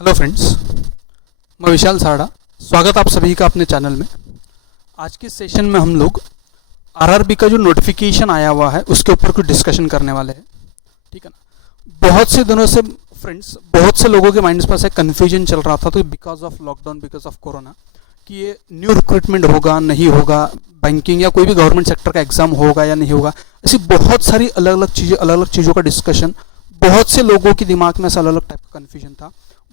Hello friends, मैं विशाल साड़ा। स्वागत आप सभी का अपने चैनल में। आज के सेशन में हम लोग आरआरबी का जो नोटिफिकेशन आया हुआ है उसके ऊपर कुछ डिस्कशन करने वाले हैं, ठीक है ना। बहुत से दिनों से फ्रेंड्स, बहुत से लोगों के माइंड्स में से कन्फ्यूजन चल रहा था, तो because of lockdown, because of corona, कि ये न्यू रिक्रूटमेंट होगा नहीं होगा, बैंकिंग या कोई भी गवर्नमेंट सेक्टर का एग्जाम होगा या नहीं होगा। ऐसी बहुत सारी अलग अलग चीज़ों का डिस्कशन, बहुत से लोगों के दिमाग में ऐसा अलग अलग टाइप का कन्फ्यूजन था।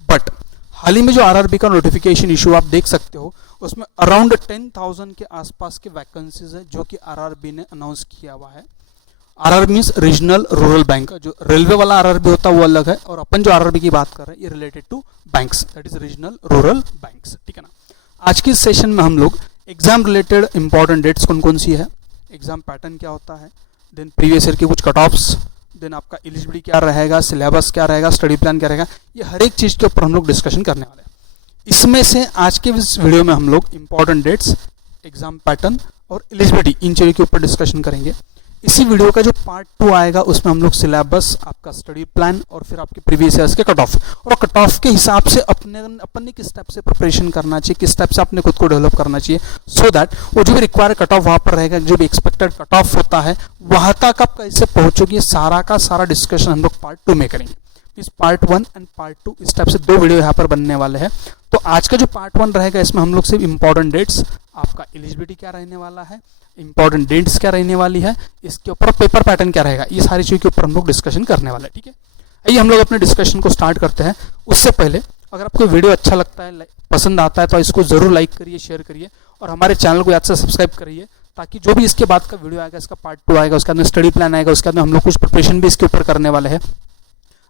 बट हाल ही में जो आरआरबी का नोटिफिकेशन इशू आप देख सकते हो, उसमें अराउंड 10,000 के आसपास के वैकेंसीज है जो कि आरआरबी ने अनाउंस किया हुआ है। RRB means regional rural bank. जो रेलवे वाला आरआरबी होता है वो अलग है, और अपन जो आरआरबी की बात कर रहे हैं ये related to banks, that is regional rural banks, ठीक है ना। आज की सेशन में हम लोग एग्जाम रिलेटेड इंपॉर्टेंट डेट्स कौन कौन सी है, एग्जाम पैटर्न क्या होता है, देन प्रीवियस ईयर के कुछ कट ऑफ्स, देन आपका एलिजिबिलिटी क्या रहेगा, सिलेबस क्या रहेगा, स्टडी प्लान क्या रहेगा, ये हर एक चीज़ के ऊपर हम लोग डिस्कशन करने वाले हैं। इसमें से आज के इस वीडियो में हम लोग इंपॉर्टेंट डेट्स, एग्जाम पैटर्न और एलिजिबिलिटी, इन चीज़ों के ऊपर डिस्कशन करेंगे। इसी वीडियो का जो पार्ट 2 आएगा उसमें हम लोग सिलेबस, आपका स्टडी प्लान और फिर आपके प्रीवियस ईयर्स के कट ऑफ, और कट ऑफ के हिसाब से अपन ने किस स्टेप से प्रिपरेशन करना चाहिए, किस स्टेप से अपने खुद को डेवलप करना चाहिए, सो दैट वो जो भी रिक्वायर कट ऑफ वहाँ पर रहेगा, जो भी एक्सपेक्टेड कट ऑफ होता है वहाँ तक आप कैसे पहुँचोगे, सारा का सारा डिस्कशन हम लोग पार्ट 2 में करेंगे। इस पार्ट 1 एंड पार्ट 2 इस टाइप से 2 वीडियो यहाँ पर बनने वाले हैं। तो आज का जो पार्ट 1 रहेगा इसमें हम लोग सिर्फ इंपॉर्टेंट डेट्स, आपका एलिजिबिलिटी क्या रहने वाला है, इंपॉर्टेंट डेट्स क्या रहने वाली है, इसके ऊपर पेपर पैटर्न क्या रहेगा, ये सारी चीज़ों के ऊपर हम लोग डिस्कशन करने वाले हैं, ठीक है। आइए हम लोग अपने डिस्कशन को स्टार्ट करते हैं। उससे पहले अगर आपको वीडियो अच्छा लगता है, पसंद आता है, तो इसको जरूर लाइक करिए, शेयर करिए और हमारे चैनल को याद से सब्सक्राइब करिए, ताकि जो भी इसके बाद का वीडियो आएगा, इसका पार्ट 2 आएगा, उसके अंदर स्टडी प्लान आएगा, उसके अंदर हम लोग कुछ प्रिपरेशन भी इसके ऊपर करने वाले हैं।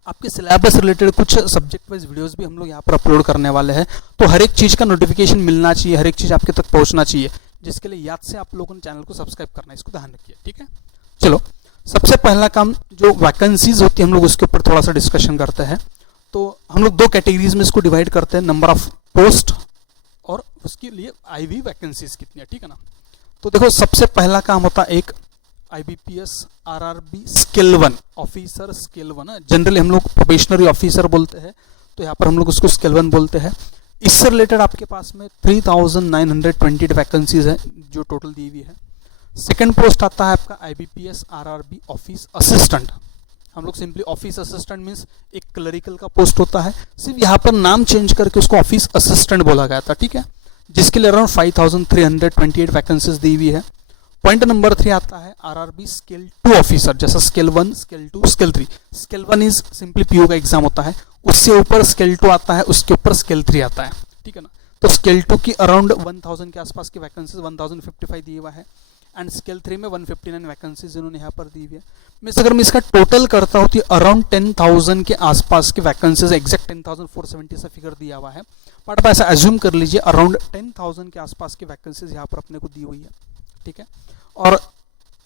आपके सिलेबस रिलेटेड कुछ सब्जेक्ट वाइज वीडियोस भी हम लोग यहाँ पर अपलोड करने वाले हैं। तो हर एक चीज़ का नोटिफिकेशन मिलना चाहिए, हर एक चीज़ आपके तक पहुँचना चाहिए, जिसके लिए याद से आप लोगों ने चैनल को सब्सक्राइब करना है, इसको ध्यान रखिए, ठीक है। चलो, सबसे पहला काम जो वैकेंसीज होती है हम लोग उसके ऊपर थोड़ा सा डिस्कशन करते हैं। तो हम लोग 2 कैटेगरीज में इसको डिवाइड करते हैं, नंबर ऑफ पोस्ट और उसके लिए आईवी वैकेंसीज कितनी है, ठीक है ना। तो देखो, सबसे पहला काम होता है एक IBPS RRB skill 1 officer, skill 1 है, जनरली हम लोग प्रोबेशनरी ऑफिसर बोलते हैं, तो यहाँ पर हम लोग उसको स्किल 1 बोलते हैं। इससे रिलेटेड आपके पास में 3,920 वैकेंसीज है जो टोटल दी हुई है। सेकंड पोस्ट आता है आपका IBPS आरआरबी ऑफिस असिस्टेंट। हम लोग सिंपली ऑफिस असिस्टेंट मीन्स एक क्लरिकल का पोस्ट होता है, सिर्फ यहाँ पर नाम चेंज करके उसको ऑफिस असिस्टेंट बोला गया था, ठीक है, जिसके लिए अराउंड 5,328 वैकेंसीज दी हुई है। पॉइंट नंबर 3 आता है आरआरबी स्किल 2 ऑफिसर, जैसा skill 1, skill 2, skill 3। Skill 1 is simply PO का एग्जाम होता है, उससे ऊपर स्किल 2 आता है, उसके ऊपर स्किल 3 आता है, ठीक है ना। तो स्किल 2 की अराउंड 1,000 के आसपास की वैकेंसीज 1,055 दी हुआ है, एंड स्किल 3 में 159 वैकेंसीज इन्होंने यहाँ पर दी हुई है। मीन्स अगर मैं इसका टोटल करता हूँ तो अराउंड 10,000 के आसपास की वैकेंसीज, एग्जैक्ट 10,470 से फिगर दिया हुआ है, बट आप ऐसा एज्यूम कर लीजिए अराउंड 10,000 के आसपास की वैकेंसीज यहाँ पर अपने को दी हुई है, ठीक है। और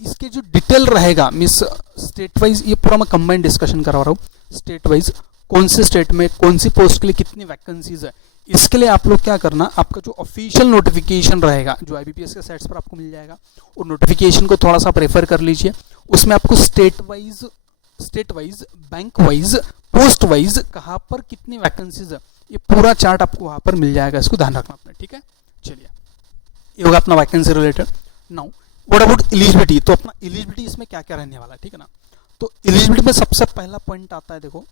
इसके जो डिटेल रहेगा, मीन्स स्टेट वाइज, ये पूरा मैं कंबाइंड डिस्कशन करवा रहा हूँ, स्टेट वाइज कौन से स्टेट में कौन सी पोस्ट के लिए कितनी वैकेंसीज है। इसके लिए आप लोग क्या करना, आपका जो ऑफिशियल नोटिफिकेशन रहेगा जो IBPS के साइट्स पर आपको मिल जाएगा, वो नोटिफिकेशन को थोड़ा सा प्रेफर कर लीजिए। उसमें आपको state wise, bank wise, post wise कहाँ पर कितनी वैकेंसीज है, ये पूरा चार्ट आपको वहाँ पर मिल जाएगा, इसको ध्यान रखना अपने, ठीक है। चलिए, ये होगा अपना vacancy related. Now what about eligibility, तो अपना एलिजिबिलिटी इसमें क्या क्या रहने वाला है, ठीक है ना। तो एलिजिबिलिटी में सबसे पहला पॉइंट आता है, देखो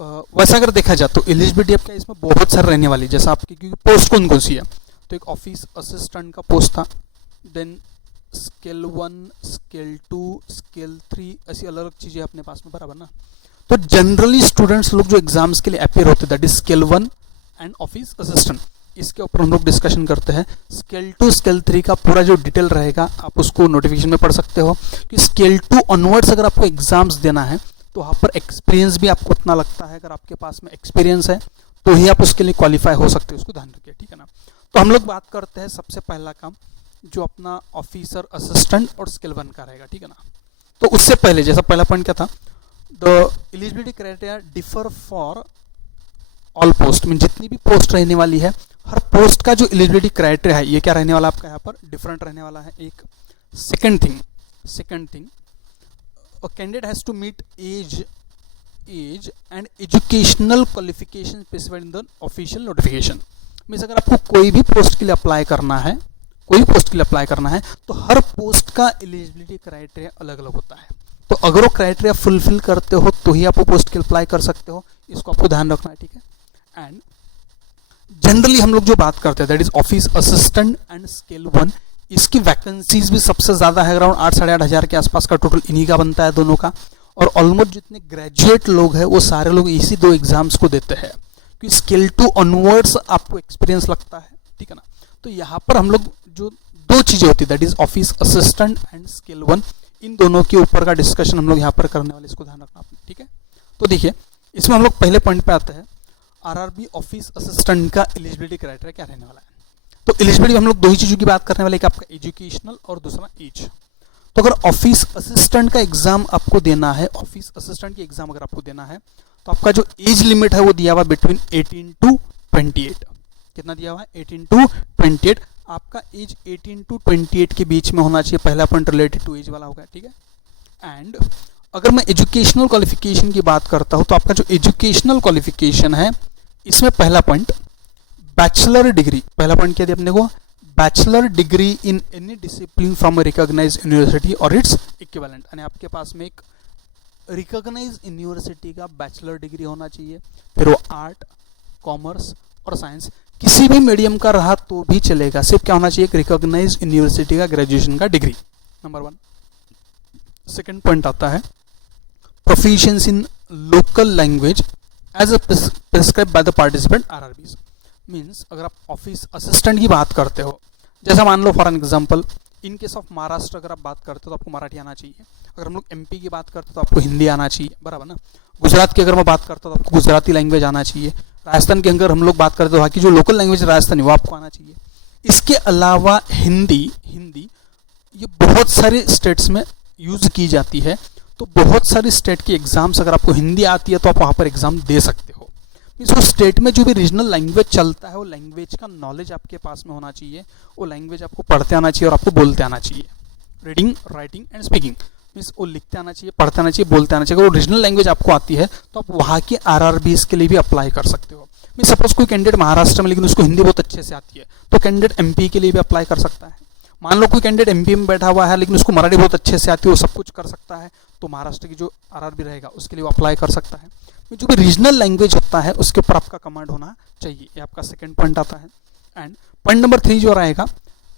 वैसा अगर देखा जाए तो एलिजिबिलिटी आपका इसमें बहुत सारे रहने वाली है, जैसा आपकी, क्योंकि पोस्ट कौन कौन सी है, तो एक ऑफिस असिस्टेंट का पोस्ट था, देन स्किल 1, स्किल 2, स्किल 3, ऐसी अलग अलग चीज़ें अपने पास में, बराबर ना। तो जनरली स्टूडेंट्स लोग जो एग्जाम्स के लिए अपेयर होते हैं, that is skill 1 and office assistant, इसके ऊपर हम लोग डिस्कशन करते हैं। स्किल 2, स्किल 3 का पूरा जो डिटेल रहेगा आप उसको नोटिफिकेशन में पढ़ सकते हो, कि स्किल 2 ऑनवर्ड्स अगर आपको एग्जाम्स देना है तो वहाँ पर एक्सपीरियंस भी आपको उतना लगता है, अगर आपके पास में एक्सपीरियंस है तो ही आप उसके लिए क्वालिफाई हो सकते हो, उसको ध्यान रखिए, ठीक है ना। तो हम लोग बात करते हैं सबसे पहला काम जो अपना ऑफिसर असिस्टेंट और स्किल 1 का रहेगा, ठीक है ना। तो उससे पहले जैसा पहला पॉइंट क्या था, the eligibility criteria differ for all post, mean जितनी भी पोस्ट रहने वाली है, हर पोस्ट का जो एलिजिबिलिटी क्राइटेरिया है ये क्या रहने वाला है आपका यहाँ पर, डिफरेंट रहने वाला है। एक second thing, a candidate has to meet age age and educational qualification specified in the official notification. Means अगर आपको कोई भी पोस्ट के लिए अप्लाई करना है, तो हर पोस्ट का एलिजिबिलिटी क्राइटेरिया अलग अलग होता है। तो अगर वो क्राइटेरिया फुलफिल करते हो तो ही आप वो पोस्ट के लिए अप्लाई कर सकते हो, इसको आपको ध्यान रखना है, ठीक है। एंड जनरली हम लोग जो बात करते हैं that is office assistant and scale 1, इसकी वैकेंसीज भी सबसे ज़्यादा है, अराउंड 8-8,500 के आसपास का टोटल इन्हीं का बनता है दोनों का। और ऑलमोस्ट जितने ग्रेजुएट लोग हैं वो सारे लोग इसी 2 एग्जाम्स को देते हैं, क्योंकि स्केल 2 ऑनवर्ड्स आपको एक्सपीरियंस लगता है, ठीक है ना। तो यहाँ पर हम लोग जो 2 चीज़ें होती है that is office assistant and scale 1, इन दोनों के ऊपर का डिस्कशन हम लोग यहाँ पर करने वाले, इसको ध्यान रखना आपने, ठीक है। तो देखिए इसमें हम लोग पहले पॉइंट पे आते हैं, आरआरबी ऑफिस असिस्टेंट का एलिजिबिलिटी क्राइटेरिया क्या रहने वाला है। तो एलिजिबिलिटी हम लोग 2 ही चीज़ों की बात करने वाले, एक आपका एजुकेशनल और दूसरा एज। तो अगर ऑफिस असिस्टेंट का एग्जाम आपको देना है, ऑफिस असिस्टेंट की एग्जाम अगर आपको देना है, तो आपका जो एज लिमिट है वो दिया हुआ बिटवीन 18 टू 28। कितना दिया हुआ है? 18 टू 28। आपका एज 18 टू 28 के बीच में होना चाहिए, पहला पॉइंट रिलेटेड टू एज वाला होगा, ठीक है। एंड अगर मैं एजुकेशनल क्वालिफिकेशन की बात करता हूँ तो आपका जो एजुकेशनल क्वालिफिकेशन है इसमें पहला पॉइंट बैचलर डिग्री, पहला पॉइंट क्या दिया अपने को, bachelor degree in any discipline from recognised university और इट्स इक्विवेलेंट, यानी आपके पास में एक रिकॉग्नाइज्ड यूनिवर्सिटी का बैचलर डिग्री होना चाहिए। फिर वो आर्ट, कॉमर्स और साइंस किसी भी मीडियम का रहा तो भी चलेगा, सिर्फ क्या होना चाहिए, एक रिकॉग्नाइज्ड यूनिवर्सिटी का ग्रेजुएशन का डिग्री, नंबर 1। सेकेंड पॉइंट आता है proficiency in local language as a prescribe by the participant RRBs. Means अगर आप ऑफिस असिस्टेंट की बात करते हो, जैसा मान लो for an example in case of Maharashtra अगर आप बात करते हो तो आपको मराठी आना चाहिए, अगर हम लोग एमपी की बात करते हो तो आपको हिंदी आना चाहिए, बराबर ना। गुजरात की अगर मैं बात करता हूँ तो आपको गुजराती लैंग्वेज आना चाहिए, राजस्थान के अगर हम लोग बात करते हो वहाँ की जो लोकल लैंग्वेज राजस्थानी वो आपको आना चाहिए। इसके अलावा हिंदी ये बहुत सारे स्टेट्स में यूज़ की जाती है, तो बहुत सारे स्टेट के एग्जाम्स अगर आपको हिंदी आती है तो आप वहाँ पर एग्जाम दे सकते हो। मीन्स वो स्टेट में जो भी रीजनल लैंग्वेज चलता है वो लैंग्वेज का नॉलेज आपके पास में होना चाहिए, वो लैंग्वेज आपको पढ़ते आना चाहिए और आपको बोलते आना चाहिए। Reading, writing and speaking, means वो लिखते आना चाहिए, पढ़ते आना चाहिए, बोलते आना चाहिए। अगर वो रीजनल लैंग्वेज आपको आती है तो आप वहाँ के आरआरबीज के लिए भी अप्लाई कर सकते हो। मीन्स सपोज कोई कैंडिडेट महाराष्ट्र में लेकिन उसको हिंदी बहुत अच्छे से आती है तो कैंडिडेट एमपी के लिए भी अप्लाई कर सकता है। मान लो कोई कैंडिडेट एमपी में बैठा हुआ है लेकिन उसको मराठी बहुत अच्छे से आती है, वो सब कुछ कर सकता है, तो महाराष्ट्र की जो आरआरबी रहेगा उसके लिए वो अप्लाई कर सकता है। जो भी रीजनल लैंग्वेज होता है उसके ऊपर आपका कमांड होना चाहिए, ये आपका सेकंड पॉइंट आता है। एंड पॉइंट नंबर 3 जो रहेगा,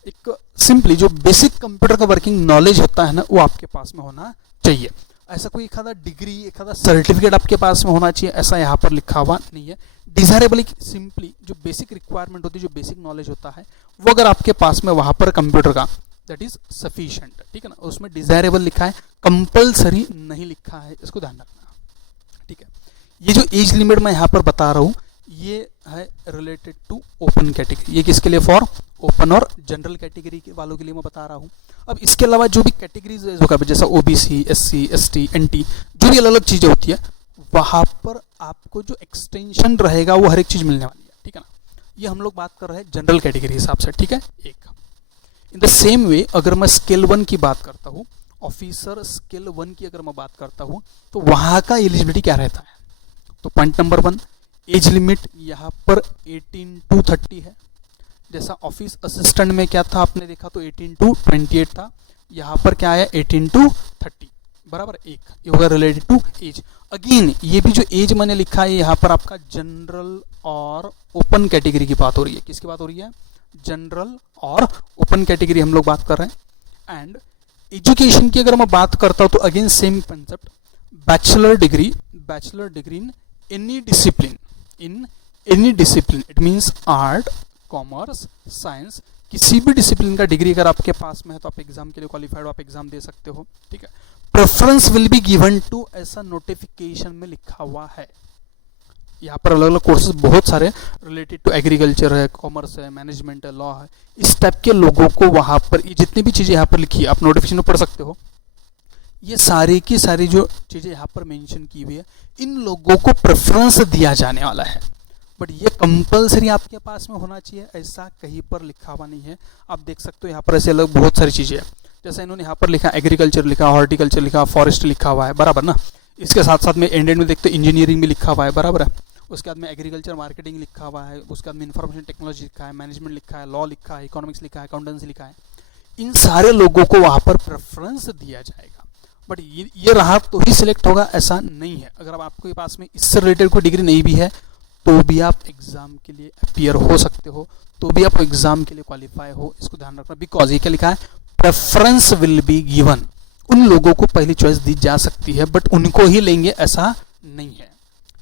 एक सिंपली जो बेसिक कंप्यूटर का वर्किंग नॉलेज होता है ना वो आपके पास में होना चाहिए। ऐसा कोई एक आधा डिग्री, एक आधा सर्टिफिकेट आपके पास में होना चाहिए ऐसा यहाँ पर लिखा हुआ नहीं है। डिजायरेबल सिंपली जो बेसिक रिक्वायरमेंट होती है, जो बेसिक नॉलेज होता है वो अगर आपके पास में वहाँ पर कंप्यूटर का दैट इज सफिशिएंट, ठीक है ना। उसमें डिजायरेबल लिखा है, कंपल्सरी नहीं लिखा है, इसको ध्यान रखना, ठीक है। ये जो एज लिमिट मैं यहाँ पर बता रहा हूँ ये है रिलेटेड टू ओपन कैटेगरी, ये किसके लिए, फॉर ओपन और जनरल कैटेगरी के वालों के लिए मैं बता रहा हूँ। अब इसके अलावा जो भी कैटेगरीज होगा जैसा ओबीसी, एससी, एसटी, एनटी, जो भी अलग अलग चीज़ें होती है वहाँ पर आपको जो एक्सटेंशन रहेगा वो हर एक चीज़ मिलने वाली है, ठीक है ना। ये हम लोग बात कर रहे हैं जनरल कैटेगरी हिसाब से, ठीक है। एक इन द सेम वे अगर मैं स्केल 1 की बात करता हूँ, ऑफिसर स्केल 1 की अगर मैं बात करता हूँ तो वहाँ का एलिजिबिलिटी क्या रहता है। तो पॉइंट नंबर 1, एज लिमिट यहाँ पर 18 टू 30 है। जैसा ऑफिस असिस्टेंट में क्या था आपने देखा तो 18 टू 28 था, यहाँ पर क्या है 18 टू 30, बराबर। एक ये होगा रिलेटेड टू एज। अगेन ये भी जो एज मैंने लिखा है यहाँ पर आपका जनरल और ओपन कैटेगरी की बात हो रही है। किसकी बात हो रही है, जनरल और ओपन कैटेगरी हम लोग बात कर रहे हैं। एंड एजुकेशन की अगर मैं बात करता हूँ तो again same concept, bachelor degree in any discipline, it means art, commerce, science, किसी भी डिसिप्लिन का डिग्री अगर आपके पास में है तो आप एग्जाम के लिए क्वालिफाइड हो, आप एग्जाम दे सकते हो, ठीक है। Preference will be given to, ऐसा नोटिफिकेशन में लिखा हुआ है। यहाँ पर अलग अलग कोर्सेज बहुत सारे रिलेटेड टू एग्रीकल्चर है, कॉमर्स है, मैनेजमेंट है, लॉ है, इस टाइप के लोगों को वहाँ पर ये जितनी भी चीज़ें यहाँ पर लिखी है आप नोटिफिकेशन में पढ़ सकते हो। ये सारी की सारी जो चीज़ें यहाँ पर मेंशन की हुई है इन लोगों को प्रेफरेंस दिया जाने वाला है, बट ये कंपलसरी आपके पास में होना चाहिए ऐसा कहीं पर लिखा हुआ नहीं है। आप देख सकते हो यहाँ पर ऐसे अलग बहुत सारी चीज़ें हैं, जैसे इन्होंने यहाँ पर लिखा एग्रीकल्चर लिखा, हॉर्टिकल्चर लिखा, फॉरेस्ट लिखा हुआ है, बराबर ना। इसके साथ साथ में एंडेड में देखते इंजीनियरिंग भी लिखा हुआ है, बराबर है। उसके बाद में एग्रीकल्चर मार्केटिंग लिखा हुआ है, उसके बाद में इंफॉर्मेशन टेक्नोलॉजी लिखा है, मैनेजमेंट लिखा है, लॉ लिखा है, इकोनॉमिक्स लिखा है, अकाउंटेंसी लिखा है। इन सारे लोगों को वहाँ पर प्रेफरेंस दिया जाएगा, बट ये रहा तो ही सिलेक्ट होगा ऐसा नहीं है। अगर आपके पास में इससे रिलेटेड कोई डिग्री नहीं भी है तो भी आप एग्ज़ाम के लिए अपियर हो सकते हो, तो भी आप एग्ज़ाम के लिए क्वालिफाई हो, इसको ध्यान रखना। बिकॉज ये क्या लिखा है, प्रेफरेंस विल बी गिवन, उन लोगों को पहली चॉइस दी जा सकती है बट उनको ही लेंगे ऐसा नहीं है,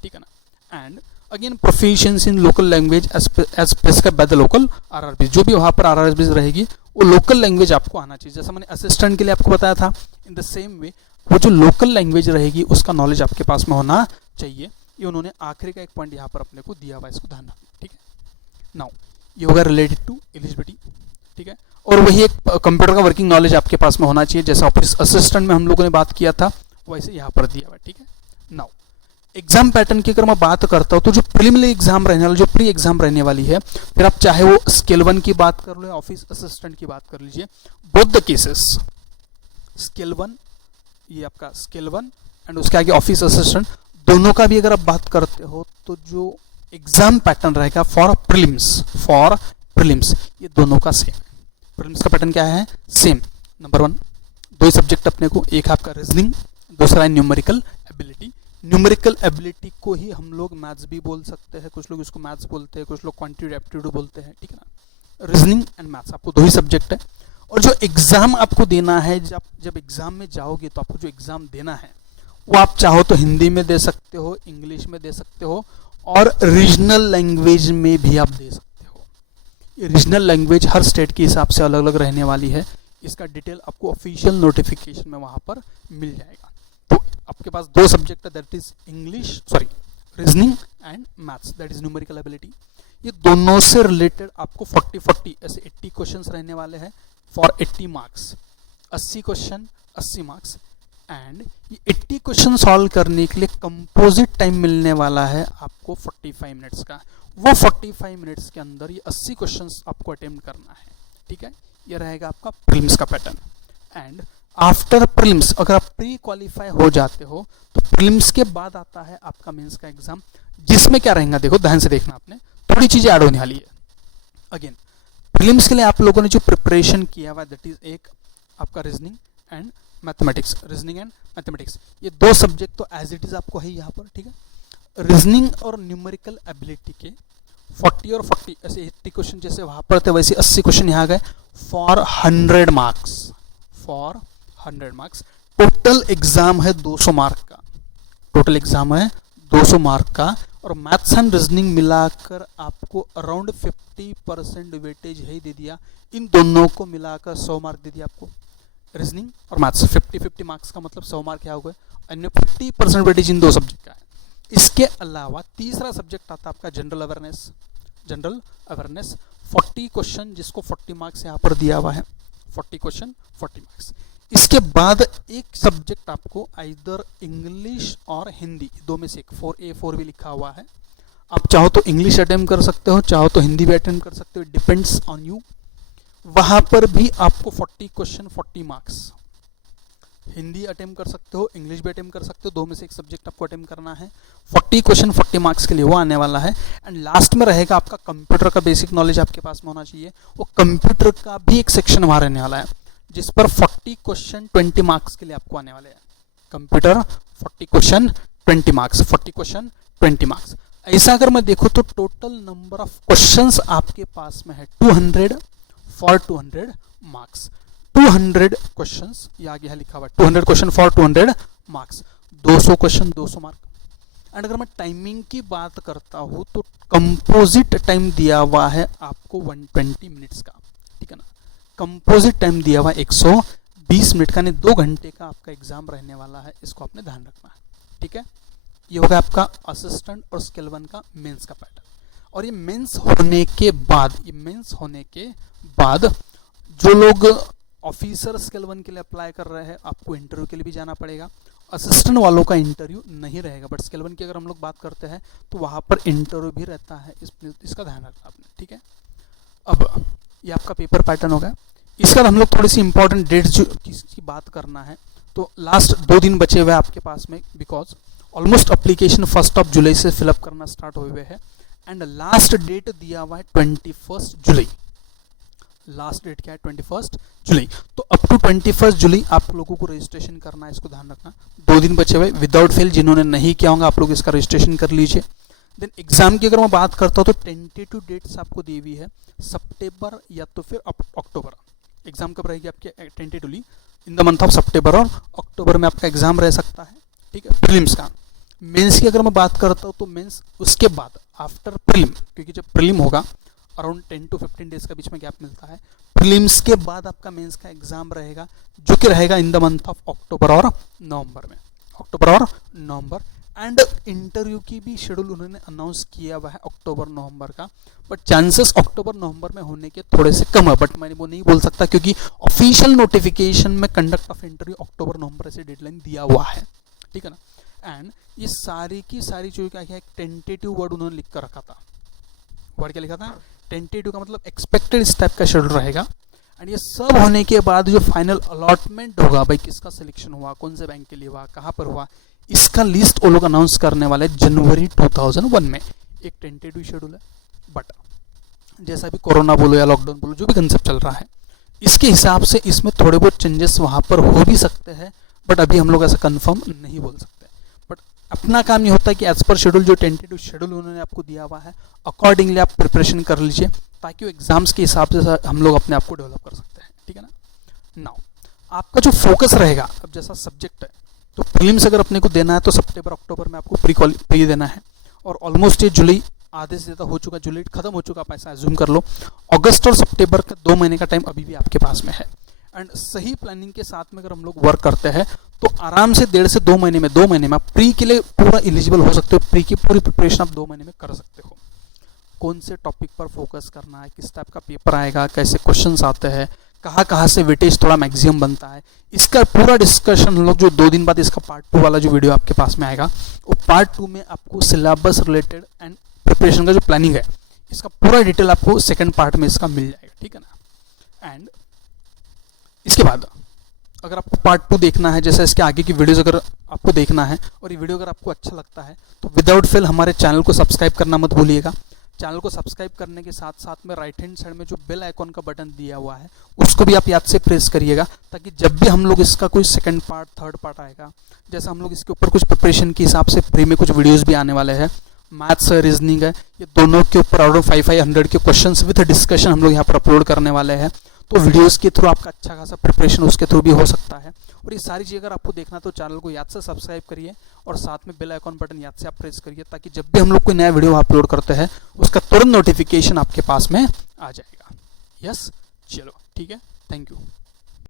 ठीक है ना। And again proficiency in local language as prescribed by the local RRB, जो भी वहाँ पर आरआरबी रहेगी वो लोकल लैंग्वेज आपको आना चाहिए। जैसा मैंने असिस्टेंट के लिए आपको बताया था, इन द सेम वे वो जो लोकल लैंग्वेज रहेगी उसका नॉलेज आपके पास में होना चाहिए। ये उन्होंने आखिरी का एक पॉइंट यहाँ पर अपने को दिया हुआ है, इसको ध्यान रखना, ठीक है। नाउ ये होगा रिलेटेड टू एलिजिबिलिटी, ठीक है। और वही एक कंप्यूटर का वर्किंग नॉलेज आपके पास में होना चाहिए, जैसा ऑफिस असिस्टेंट में हम लोगों ने बात किया था वैसे यहाँ पर दिया हुआ है, ठीक है। नाउ एग्जाम पैटर्न की अगर मैं बात करता हूँ तो जो प्रीलिमिनरी एग्जाम रहने वाला, जो प्री एग्जाम रहने वाली है, फिर आप चाहे वो स्केल 1 की बात कर लो या ऑफिस असिस्टेंट की बात कर लीजिए, बोथ द केसेस स्केल 1, ये आपका स्केल 1 एंड उसके आगे ऑफिस असिस्टेंट, दोनों का भी अगर आप बात करते हो तो जो एग्जाम पैटर्न रहेगा फॉर प्रीलिम्स ये दोनों का सेम है। प्रीलिम्स का पैटर्न क्या है, सेम। नंबर 1 दो ही सब्जेक्ट अपने को, एक आपका रीजनिंग, दूसरा है न्यूमेरिकल एबिलिटी। न्यूमेरिकल एबिलिटी को ही हम लोग मैथ्स भी बोल सकते हैं, कुछ लोग इसको मैथ्स बोलते हैं, कुछ लोग क्वांटिटेटिव एप्टीट्यूड बोलते हैं, ठीक है ना। रीजनिंग एंड मैथ्स आपको दो ही सब्जेक्ट है। और जो एग्जाम आपको देना है, जब एग्जाम में जाओगे तो आपको जो एग्जाम देना है वो आप चाहो तो हिंदी में दे सकते हो, इंग्लिश में दे सकते हो और रीजनल लैंग्वेज में भी आप दे सकते हो। ये रीजनल लैंग्वेज हर स्टेट के हिसाब से अलग अलग रहने वाली है, इसका डिटेल आपको ऑफिशियल नोटिफिकेशन में वहाँ पर मिल जाएगा। तो आपके पास दो सब्जेक्ट है, that is reasoning and maths, that is numerical ability. ये दोनों से रिलेटेड आपको 40-40 ऐसे 80 क्वेश्चंस रहने वाले हैं for 80 marks, 80 question 80 marks. And ये 80 क्वेश्चन सॉल्व करने के लिए कंपोजिट टाइम मिलने वाला है आपको 45 मिनट्स का। वो 45 मिनट्स के अंदर ये 80 क्वेश्चंस आपको अटेम्प्ट करना है, ठीक है। ये रहेगा आपका प्रीलिम्स का पैटर्न। एंड आफ्टर प्रीलिम्स अगर आप प्री क्वालिफाई हो जाते हो तो प्रीलिम्स के बाद आता है आपका मेंस का एग्जाम, जिसमें क्या रहेगा, देखो ध्यान से देखना, आपने थोड़ी चीजें ऐड होने वाली है। अगेन प्रीलिम्स के लिए आप लोगों ने जो प्रिपरेशन किया हुआ, दैट इज एक आपका reasoning and mathematics, reasoning and mathematics, ये दो सब्जेक्ट तो एज इट इज आपको है यहाँ पर, ठीक है। रीजनिंग और न्यूमेरिकल एबिलिटी के 40 और 40 ऐसे 80 क्वेश्चन जैसे वहाँ पर थे वैसे 80 क्वेश्चन यहाँ गए for 100 marks, for 100 marks. Total exam है 200 मार्क का, टोटल एग्जाम है 200 मार्क का। और मैथ्स एंड रीजनिंग मिलाकर आपको अराउंड 50% वेटेज है दे दिया, इन दोनों को मिलाकर 100 मार्क दे दिया आपको। रीजनिंग और मैथ्स 50-50 मार्क्स का मतलब 100 मार्क क्या हो गए, अन्य 50% वेटेज इन दो सब्जेक्ट का है। इसके अलावा तीसरा सब्जेक्ट आता है आपका जनरल अवेयरनेस 40 क्वेश्चन, जिसको 40 मार्क्स यहाँ पर दिया हुआ है, 40 क्वेश्चन 40 मार्क्स। इसके बाद एक सब्जेक्ट आपको आइदर इंग्लिश और हिंदी, दो में से एक, 4A 4B लिखा हुआ है। आप चाहो तो इंग्लिश अटेम्प्ट कर सकते हो, चाहो तो हिंदी भी अटेम्प्ट कर सकते हो, डिपेंड्स ऑन यू। वहाँ पर भी आपको 40 क्वेश्चन 40 मार्क्स, हिंदी अटेम्प्ट कर सकते हो, इंग्लिश भी अटेम्प्ट कर सकते हो, दो में से एक सब्जेक्ट आपको अटेम्प्ट करना है। 40 क्वेश्चन 40 मार्क्स के लिए वो आने वाला है। एंड लास्ट में रहेगा आपका कंप्यूटर का बेसिक नॉलेज आपके पास में होना चाहिए, वो कंप्यूटर का भी एक सेक्शन वहाँ रहने वाला है, जिस पर 40 क्वेश्चन 20 मार्क्स के लिए आपको आने वाले हैं। Computer 40 question 20 marks, 40 question 20 marks. ऐसा अगर मैं देखूँ तो टोटल नंबर ऑफ क्वेश्चंस आपके पास में है 200 फॉर 200 मार्क्स। 200 क्वेश्चंस, ये आगे है लिखा हुआ है 200 question for 200 marks, 200 question 200 mark. And अगर मैं टाइमिंग की बात करता हूँ तो कंपोजिट टाइम दिया हुआ है आपको 120 मिनट्स का, ठीक है ना। कंपोजिट टाइम दिया हुआ 120 मिनट का, नहीं 2 घंटे का आपका एग्जाम रहने वाला है, इसको आपने ध्यान रखना है, ठीक है। ये होगा आपका असिस्टेंट और स्केल 1 का मेंस का पैटर्न। और ये मेंस होने के बाद जो लोग ऑफिसर स्केल 1 के लिए अप्लाई कर रहे हैं, आपको इंटरव्यू के लिए भी जाना पड़ेगा। असिस्टेंट वालों का इंटरव्यू नहीं रहेगा, बट स्केल 1 की अगर हम लोग बात करते हैं तो वहाँ पर इंटरव्यू भी रहता है, इसका ध्यान रखना आपने, ठीक है। अब ये आपका पेपर पैटर्न होगा। इसका हम लोग थोड़ी सी इंपॉर्टेंट डेट्स जो की बात करना है तो लास्ट 2 दिन बचे हुए हैं आपके पास में, बिकॉज ऑलमोस्ट अप्लीकेशन 1 जुलाई से फिलअप करना स्टार्ट हुए हुए हैं एंड लास्ट डेट दिया हुआ है 21 जुलाई। लास्ट डेट क्या है? 21 जुलाई। तो अप टू 21 जुलाई आप लोगों को रजिस्ट्रेशन करना है, इसको ध्यान रखना। 2 दिन बचे हुए, विदाउट फेल जिन्होंने नहीं किया होगा आप लोग इसका रजिस्ट्रेशन कर लीजिए। देन एग्जाम की अगर मैं बात करता हूँ तो टेंटेटिव डेट्स आपको दी हुई है सितंबर या तो फिर अक्टूबर। एग्जाम कब रहेगी आपके? Tentatively in the month of सितंबर और अक्टूबर में आपका एग्जाम रह सकता है, ठीक है, प्रीलिम्स का। मेंस की अगर मैं बात करता हूँ तो मेंस उसके बाद आफ्टर प्रीलिम, क्योंकि जब प्रीलिम होगा अराउंड 10 to 15 डेज का बीच में गैप मिलता है, प्रीलिम्स के बाद आपका मेंस का एग्जाम रहेगा, जो कि रहेगा इन द मंथ ऑफ अक्टूबर और नवंबर में, अक्टूबर और नवंबर। एंड इंटरव्यू की भी शेड्यूल उन्होंने अनाउंस किया हुआ है अक्टूबर नवंबर का, बट चांसेस अक्टूबर नवंबर में होने के थोड़े से कम है, बट मैंने वो नहीं बोल सकता क्योंकि ऑफिशियल नोटिफिकेशन में कंडक्ट ऑफ इंटरव्यू अक्टूबर नवंबर से डेडलाइन दिया हुआ है, ठीक है ना। एंड ये सारी की सारी जो क्या है, टेंटेटिव वर्ड उन्होंने लिख कर रखा था। वर्ड क्या लिखा था? टेंटेटिव का मतलब एक्सपेक्टेड इस टाइप का शेड्यूल रहेगा। एंड ये सब होने के बाद जो फाइनल अलॉटमेंट होगा, भाई किसका सिलेक्शन हुआ, कौन से बैंक के लिए हुआ, कहाँ पर हुआ, इसका लिस्ट वो लोग अनाउंस करने वाले जनवरी 2001 में। एक टेंटेटिव शेड्यूल है, बट जैसा भी कोरोना बोलो या लॉकडाउन बोलो, जो भी कंसेप्ट चल रहा है, इसके हिसाब से इसमें थोड़े बहुत चेंजेस वहाँ पर हो भी सकते हैं, बट अभी हम लोग ऐसा कंफर्म नहीं बोल सकते। बट अपना काम ये होता है कि एज पर शेड्यूल, जो टेंटेटिव शेड्यूल उन्होंने आपको दिया हुआ है, अकॉर्डिंगली आप प्रिपरेशन कर लीजिए, ताकि वो एग्जाम्स के हिसाब से हम लोग अपने आप को डेवलप कर सकते हैं, ठीक है ना। नाउ आपका जो फोकस रहेगा, अब जैसा सब्जेक्ट है, तो प्रीलिम्स अगर अपने को देना है तो सितंबर अक्टूबर में आपको प्री देना है, और ऑलमोस्ट ये जुलाई आधे से ज़्यादा हो चुका, जुलाई खत्म हो चुका, आप ऐसा एज्यूम कर लो। अगस्त और सितंबर का 2 महीने का टाइम अभी भी आपके पास में है। एंड सही प्लानिंग के साथ में अगर हम लोग वर्क करते हैं तो आराम से 1.5 से 2 महीने में आप प्री के लिए पूरा एलिजिबल हो सकते हो। प्री की पूरी प्रिपरेशन आप 2 महीने में कर सकते हो। कौन से टॉपिक पर फोकस करना है, किस टाइप का पेपर आएगा, कैसे क्वेश्चंस आते हैं, कहाँ से वेटेज थोड़ा मैक्सिमम बनता है, इसका पूरा डिस्कशन हम लोग जो 2 दिन बाद इसका पार्ट 2 वाला जो वीडियो आपके पास में आएगा, वो पार्ट 2 में आपको सिलेबस रिलेटेड एंड प्रिपरेशन का जो प्लानिंग है, इसका पूरा डिटेल आपको सेकंड पार्ट में इसका मिल जाएगा, ठीक है ना। एंड इसके बाद अगर आपको पार्ट 2 देखना है, जैसे इसके आगे की वीडियोस अगर आपको देखना है और ये वीडियो अगर आपको अच्छा लगता है तो विदाउट फेल हमारे चैनल को सब्सक्राइब करना मत भूलिएगा। चैनल को सब्सक्राइब करने के साथ साथ में राइट हैंड साइड में जो बेल आइकॉन का बटन दिया हुआ है उसको भी आप याद से प्रेस करिएगा, ताकि जब भी हम लोग इसका कोई सेकंड पार्ट, थर्ड पार्ट आएगा, जैसे हम लोग इसके ऊपर कुछ प्रिपरेशन के हिसाब से फ्री में कुछ वीडियोस भी आने वाले हैं, मैथ्स है, रीजनिंग है, ये दोनों के ऊपर अराउंड 500 के क्वेश्चंस विद डिस्कशन हम लोग यहाँ पर अपलोड करने वाले हैं। तो वीडियोस के थ्रू आपका अच्छा खासा प्रिपरेशन उसके थ्रू भी हो सकता है। और ये सारी चीज़ अगर आपको देखना तो चैनल को याद से सब्सक्राइब करिए और साथ में बेल आइकॉन बटन याद से आप प्रेस करिए, ताकि जब भी हम लोग कोई नया वीडियो अपलोड करते हैं उसका तुरंत नोटिफिकेशन आपके पास में आ जाएगा। यस, चलो ठीक है, थैंक यू।